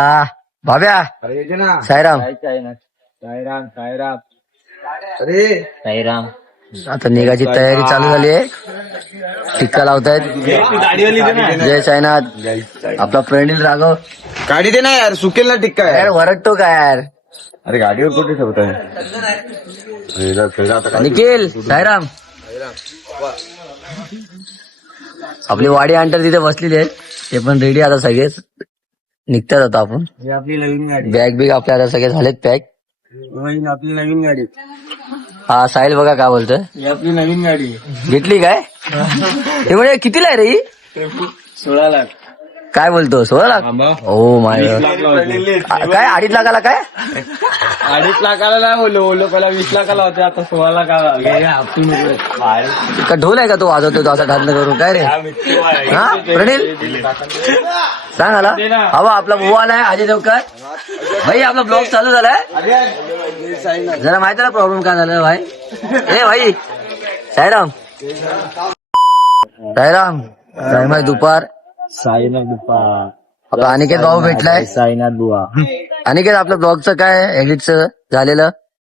भाव्या अरे येते ना साईराम. साईराम साईराम. अरे साईराम. आता निघायची तयारी चालू झाली आहे. टिक्का लावतायत. जय साईनाथ. आपला प्रणील राघव. गाडी दे ना यार, सुकेल ना टिक्का यार यार. वरटतो काय यार. अरे गाडीवर कुठे ठेवताय? निखिल साईराम. आपली वाडी अंटर तिथे बसलेली आहे. ते पण रेडी आता सगळेच निघतात. आता आपण आपली नवीन गाडी. बॅग बिग आपल्या आता सगळे झालेत पॅक. आपली नवीन गाडी. हा साहिल बघा काय बोलतोय. ही आपली नवीन गाडी. घेतली काय हे म्हणजे कितीला आहे रे ही? 16 लाख. काय बोलतो 16 लाख? हो माय काय 2.5 लाखाला काय? 2.5 लाखाला नाही बोललो, बोललो पहिला 20 लाखाला होते, आता 16 लाखाला. का ढोल आहे का तो वाजवतो तो असा ढातनं करून काय रे? हा प्रणील सांग आला हवा आपला बुवा आलाय अजय देवकर भाई. आपला ब्लॉग चालू झालाय. जरा माहिती ना प्रॉब्लेम काय झाला भाई. ए भाई साईराम साईराम साईमाई दुपार. साईनाथ दुपार. आपला अनिकेत भाऊ भेटलाय. साईनाथ बुवा. अनिकेत आपलं ब्लॉगचं काय एडिटचं झालेलं?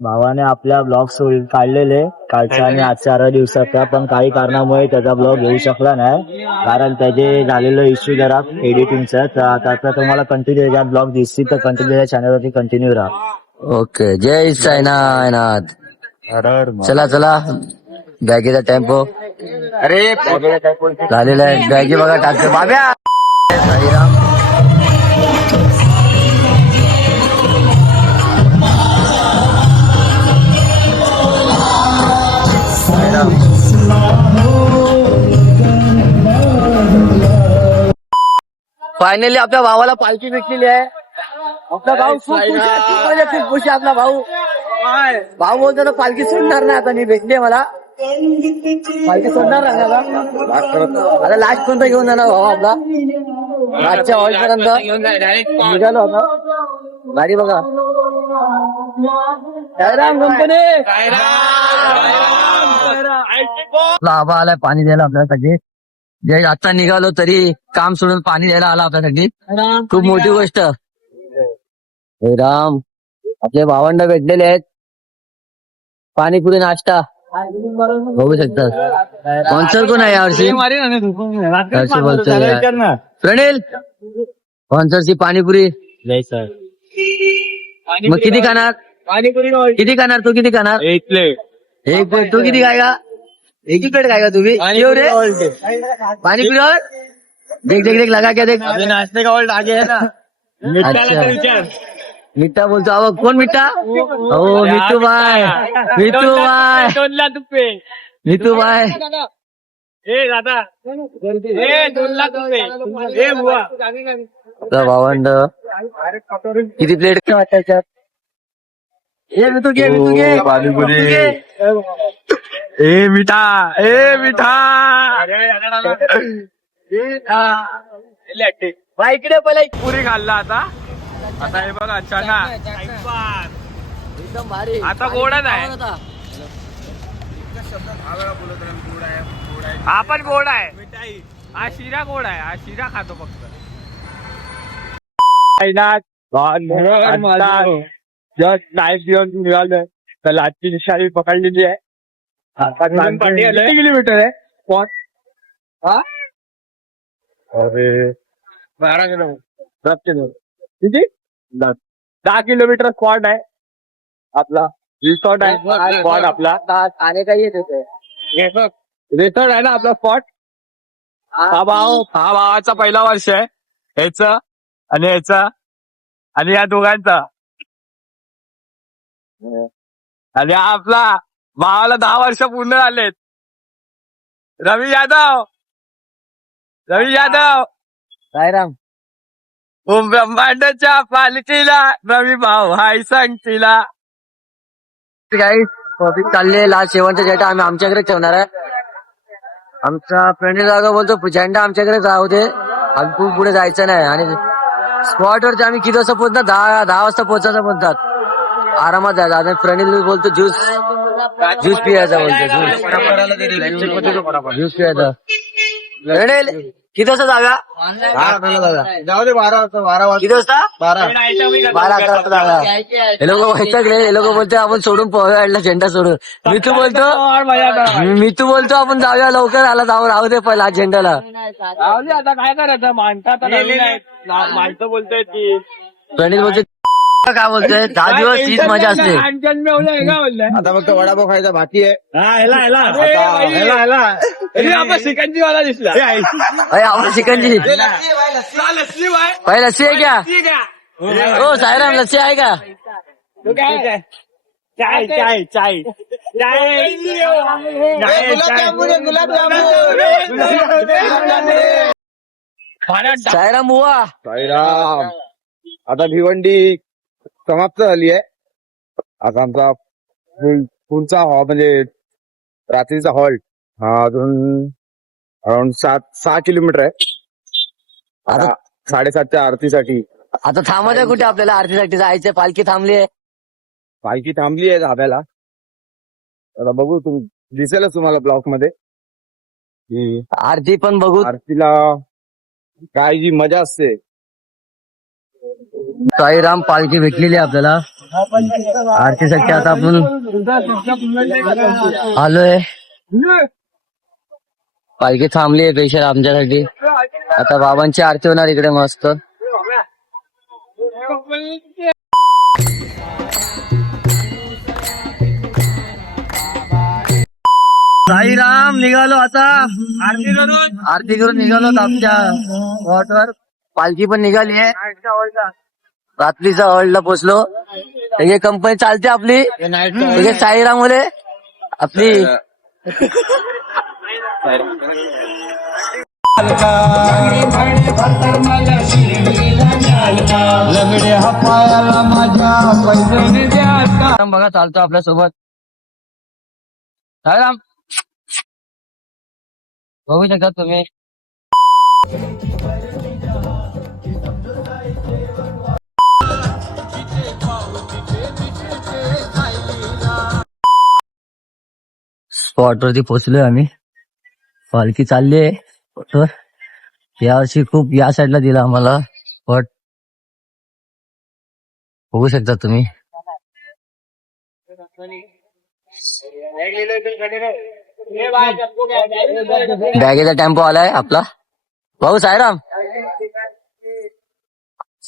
भावाने आपल्या ब्लॉग काढलेले कालच्या आणि आजच्या 8 दिवसाचा, पण काही कारणामुळे त्याचा ब्लॉग घेऊ शकला नाही, कारण त्याचे झालेलं इश्यू जरा एडिटिंगचं. तर आता तुम्हाला कंटिन्यू याच्यात ब्लॉग दिसतील, तर कंटिन्यू या चॅनलवरती कंटिन्यू राहा. ओके जय साईनाथ. चला चला बॅगेचा टेम्पो अरे झालेला आहे. बॅगी बघा टाकतो बाब्या. साईराम फायनली आपल्या भावाला पालखी भेटलेली आहे. आपला भाऊ खूप खुश आहे, खूप म्हणजे खूप खुश आहे आपला भाऊ. भाऊ बोलतो ना पालखी सोडणार नाही आता. मी भेटले मला पालखी सोडणार नाही आता लास्ट पर्यंत घेऊन जाणार भाऊ आपला. लास्टच्या हॉल पर्यंत निघालो आता. गाडी बघा साईराम कंपनी. आपला आबा आलाय पाणी द्यायला आपल्यासाठी. जे आता निघालो तरी काम सोडून पाणी द्यायला आला आपल्यासाठी. खूप मोठी गोष्ट. हे राम आपले भावंड भेटलेले आहेत. पाणीपुरी नाश्ता बघू शकतात. स्पॉन्सर कोण आहे यावर्षी? प्रणील स्पॉन्सरची पाणीपुरी. जय सर. मग किती खाणार? किती खाणार तू? किती खाणार? एक प्लेट. एक प्लेट. तू किती खायगा? एक ही प्लेट खाएगा तू भी? क्यों रे? पाणीपुरी और देख देख देख लगा क्या देख. नाश्ते का ऑल्ट आगे है ना. अच्छा मिठा बोलतो. अहो कोण मिठा? हो मिठू भाई. मिठू भाई. 2 लाख रुपये. मिठू भाई. ए दादा 2 लाख रुपये. ए बुवा. आपला भावंड किती प्लेट वाटायच्यात? ए मिठू घे मिठू घे पाणीपुरी. ए मिठा. ए मिठा. भाई इकडे पहिला पुरी खाल्ला आता. आता हे बघा चना एकदम भारी. आता गोडच आहे. हा पण गोड आहे. हा शिरा गोड आहे. हा शिरा खातो फक्त. जस्ट नाईफ घेऊन निघालोय. तर लाटची निशाणी पकडलेली आहे. किती किलोमीटर आहे स्पॉट? अरे 12 किलोमीटर. किती? 10 किलोमीटर स्पॉट आहे आपला. रिसॉर्ट आहे स्पॉट आपला. खाणे काही येत होते. रिसॉर्ट आहे ना आपला स्पॉट. हा भावाचा पहिला वर्ष आहे. ह्याच आणि ह्याचा आणि या दोघांचा. आणि हा आपला भावाला 10 वर्ष पूर्ण झालेत. रवी यादव. साईराम ब्रह्मांडाच्या पालखीला रवी भाऊ हाय सांगतीला. काही टॉपिक चालले. लास्ट शेवटचा झेंडा आम्ही आमच्याकडे ठेवणार आहे. आमचा प्रणील जागा बोलतो झेंडा आमच्याकडे जाऊ दे, आम्ही खूप पुढे जायचं नाही. आणि स्पॉटवरती आम्ही किती वाजता पोहोचणार? 10 वाजता पोहोचायचं म्हणतात. आरामात जायचं. आणि प्रणील बोलतो ज्यूस पियायचा बोलतो. ज्यूस पियायचा. प्रणील किती वाजता जाऊया जाऊ दे 12 वाजता 12 वाजता किती वाजता 12 12-11 वाजता जाऊया हे लोक वैतागले हे लोक बोलतो आपण सोडून पोहायला झेंडा सोडून मी तू बोलतो आपण जाऊया लवकर आला जाऊ राहू दे पहिला झेंड्याला आता काय करायचं माणसं बोलतोय ती प्रणित बोलते काय बोलतोय 10 दिवस हीच मजा असते आता फक्त वडापाव खायचा बाकी आहे आपला सिकंजी वाला दिसला अरे आपण चिकनची भाई लस्सी आहे क्या हो सायराम लस्सी आहे का चाय चाय चाय सायराम बुवा साईराम आता भिवंडी समाप्त झाली आहे आता आमचा पुढचा म्हणजे रात्रीचा हॉल्ट हा अजून अराउंड 6 किलोमीटर आहे आता 7:30च्या आरतीसाठी आता थांबायचं कुठे आपल्याला आरतीसाठी जायचं पालखी थांबली आहे पालखी थांबली आहे धाब्याला आता बघू दिसेलच तुम्हाला ब्लॉक मध्ये की आरती पण बघू आरतीला काय जी मजा असते साईराम पालखी भेटलेली आहे आपल्याला आरतीसाठी आता आपण आलोय पालखी थांबली आहे पेशल आमच्यासाठी आता बाबांची आरती होणार इकडे मस्त साईराम निघालो आता आरती करून निघालो आमच्या स्पॉटवर पालखी पण निघाली आहे रात्रीचा हॉल्टला पोचलो एक कंपनी चालते आपली एक साईराम मुले आपली बघा चालतो आपल्या सोबत साईराम बघू शकता तुम्ही स्पॉट वरती पोहोचलोय आम्ही पालखी चालली आहे स्पॉटवर यावर्षी खूप या साईडला दिला आम्हाला स्पॉट बघू शकता तुम्ही बॅगेचा टेम्पो आलाय आपला भाऊ साईराम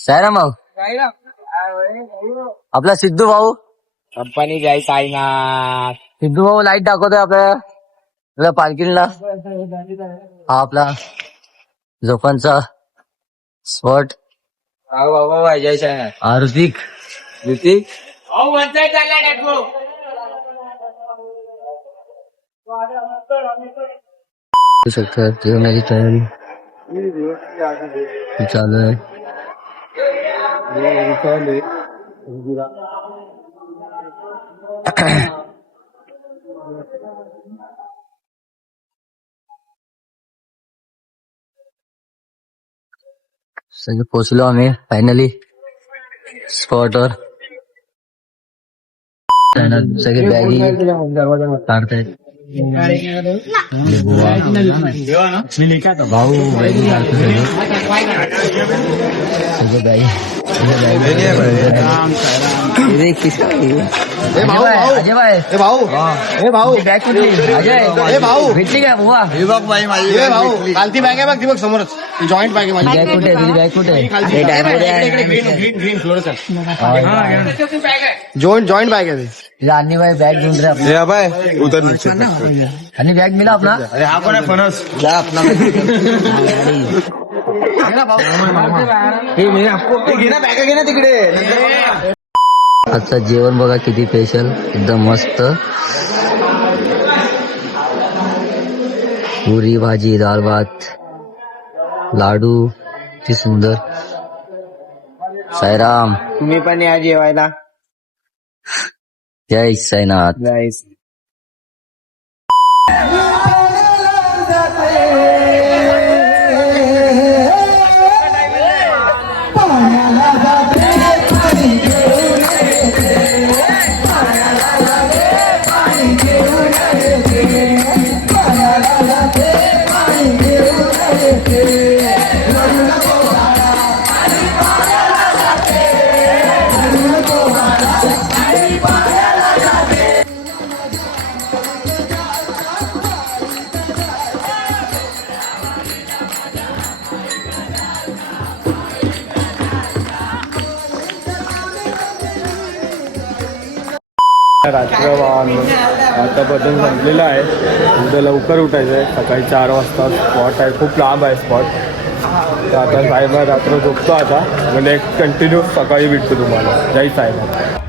साईराम भाऊ आपला सिद्धू भाऊ कंपनी जायचं आहे ना सिद्धू भाऊ लाईट दाखवतोय आपल्या पालखीला हा आपला झोपांचा स्पॉट बाबा जायचं आहे ऋतिक ऋतिक शकता जेवणाची तयारी चालू आहे सगळे पोचलो आम्ही फायनली स्पॉटवर सगळे बॅगी काढतायत भाऊ बॅगी सगळे बॅगी अजय भाऊ बॅग कुठली अजय भाऊ भेटली काय बुवा कालती बॅग आहे बघ ती बघ समोरच जॉईंट बॅग आहे माझी बॅग कुठे तुझी बॅग कुठे जॉईंट बॅग आहे अन्नी भाई बॅग घेऊन रे आपली बाय उतर आणि बॅग मिला अपना अरे हा कोण आहे फणस अपना बॅग घे ना तिकडे आजचं जेवण बघा किती स्पेशल एकदम मस्त पुरी भाजी दाल भात लाडू किती सुंदर साईराम तुम्ही पण या जेवायला जय साईनाथ नाईस Yeah. रात्रवान आतापर्यंत संपलेलं आहे. उद्या लवकर उठायचं आहे. सकाळी 4 वाजता स्पॉट आहे. खूप लांब आहे स्पॉट. तर आता साहेब रात्र झोपतो आता. म्हणजे कंटिन्यू सकाळी भेटतो तुम्हाला. जय साहेब.